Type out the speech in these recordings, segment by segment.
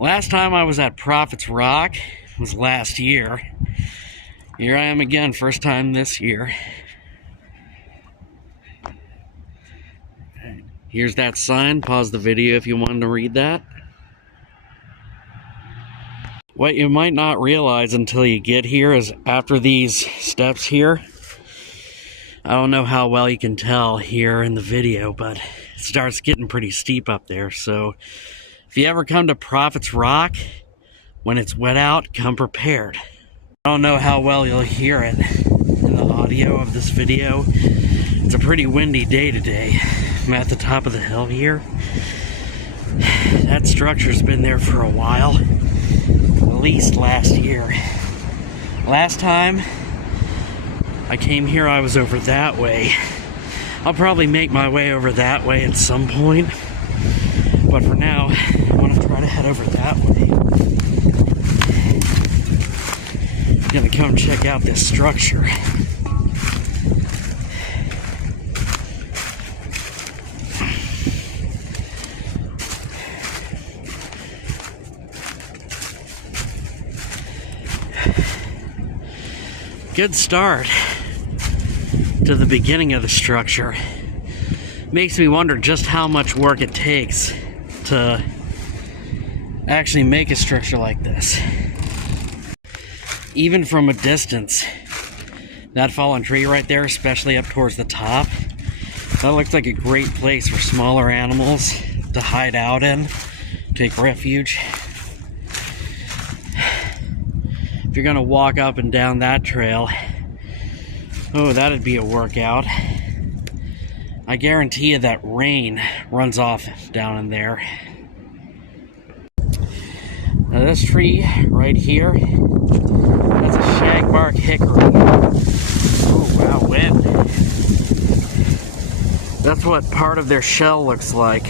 Last time I was at Prophet's Rock was last year. Here I am again, first time this year. Here's that sign. Pause the video if you wanted to read that. What you might not realize until you get here is after these steps here, I don't know how well you can tell here in the video, but it starts getting pretty steep up there. So if you ever come to Prophet's Rock, when it's wet out, come prepared. I don't know how well you'll hear it in the audio of this video. It's a pretty windy day today. I'm at the top of the hill here. That structure's been there for a while, at least last year. Last time I came here, I was over that way. I'll probably make my way over that way at some point, but for now, I want to try to head over that way. I'm gonna come check out this structure. Good start to the beginning of the structure. Makes me wonder just how much work it takes to actually make a structure like this. Even from a distance, that fallen tree right there, especially up towards the top, that looks like a great place for smaller animals to hide out in, take refuge. If you're gonna walk up and down that trail, oh, that'd be a workout. I guarantee you that rain runs off down in there. Now this tree right here, that's a shagbark hickory. Oh wow, wind. That's what part of their shell looks like.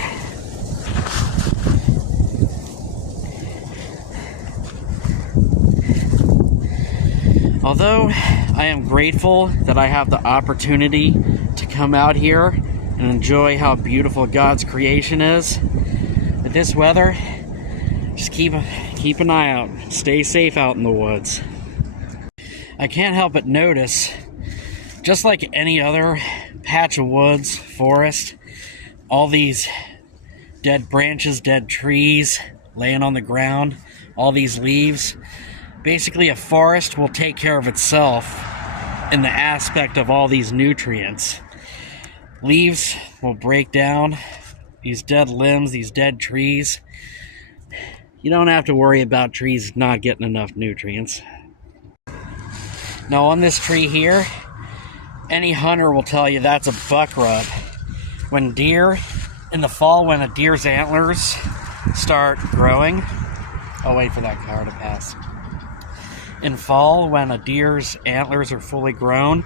Although I am grateful that I have the opportunity to come out here and enjoy how beautiful God's creation is, with this weather, just keep an eye out. Stay safe out in the woods. I can't help but notice, just like any other patch of woods, forest, all these dead branches, dead trees laying on the ground, all these leaves. Basically, a forest will take care of itself in the aspect of all these nutrients. Leaves will break down these dead limbs, these dead trees. You don't have to worry about trees not getting enough nutrients. Now on this tree here, any hunter will tell you that's a buck rub. When deer, in the fall when a deer's antlers start growing, I'll wait for that car to pass. In fall, when a deer's antlers are fully grown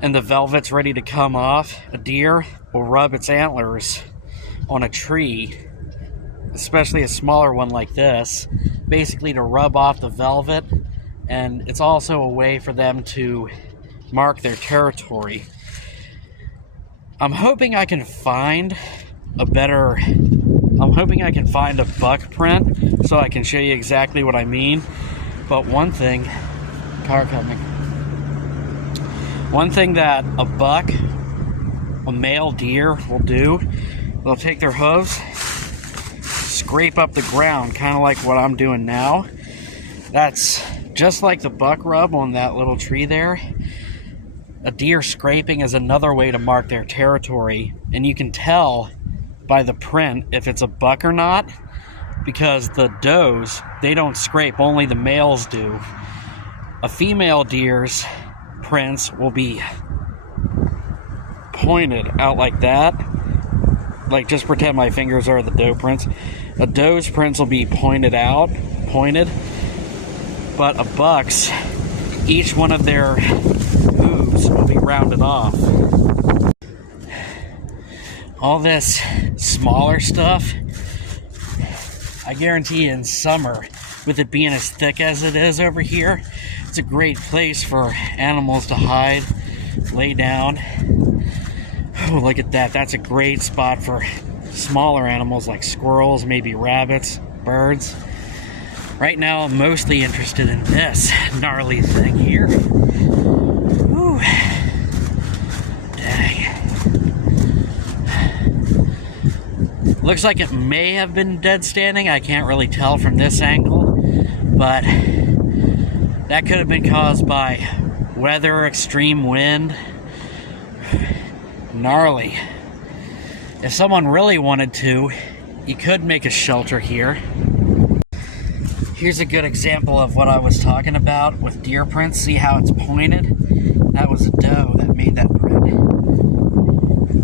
and the velvet's ready to come off, a deer will rub its antlers on a tree, especially a smaller one like this, basically to rub off the velvet, and it's also a way for them to mark their territory. I'm hoping I can find a buck print so I can show you exactly what I mean. But one thing that a male deer will do, they'll take their hooves, scrape up the ground, kind of like what I'm doing now. That's just like the buck rub on that little tree there. A deer scraping is another way to mark their territory, and you can tell by the print if it's a buck or not, because the does, they don't scrape, only the males do. A female deer's prints will be pointed out like that. Like, just pretend my fingers are the doe prints. A doe's prints will be pointed, but a buck's, each one of their hooves will be rounded off. All this smaller stuff, I guarantee you in summer, with it being as thick as it is over here, it's a great place for animals to hide, lay down. Oh, look at that. That's a great spot for smaller animals like squirrels, maybe rabbits, birds. Right now, I'm mostly interested in this gnarly thing here. Ooh. Dang. Looks like it may have been dead standing. I can't really tell from this angle, but that could have been caused by weather, extreme wind. Gnarly. If someone really wanted to, you could make a shelter here. Here's a good example of what I was talking about with deer prints. See how it's pointed? That was a doe that made that print.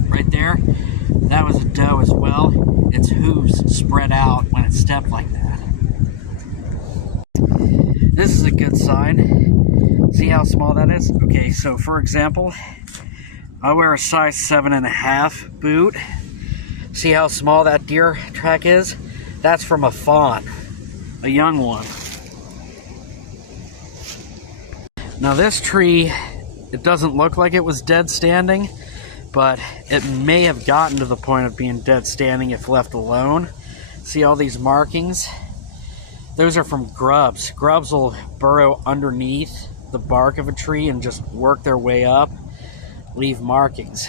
Right there, that was a doe as well. Its hooves spread out when it stepped like that. This is a good sign. See how small that is? Okay, so for example, I wear a size 7.5 boot. See how small that deer track is? That's from a fawn, a young one. Now this tree, it doesn't look like it was dead standing, but it may have gotten to the point of being dead standing if left alone. See all these markings? Those are from grubs. Grubs will burrow underneath the bark of a tree and just work their way up, leave markings.